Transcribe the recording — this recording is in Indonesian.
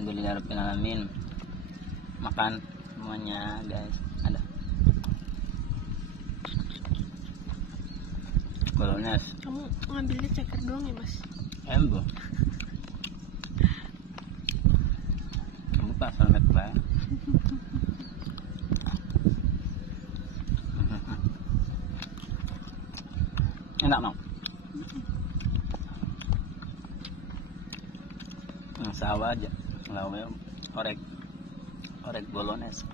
Alhamdulillahirobbilalamin. Makan semuanya guys. Ada bolognese. Kamu ngambilnya ceker doang ya mas? Embo. Kamu pak selamat pak. Enak mau. Sawah aja, lawe orek bolognese.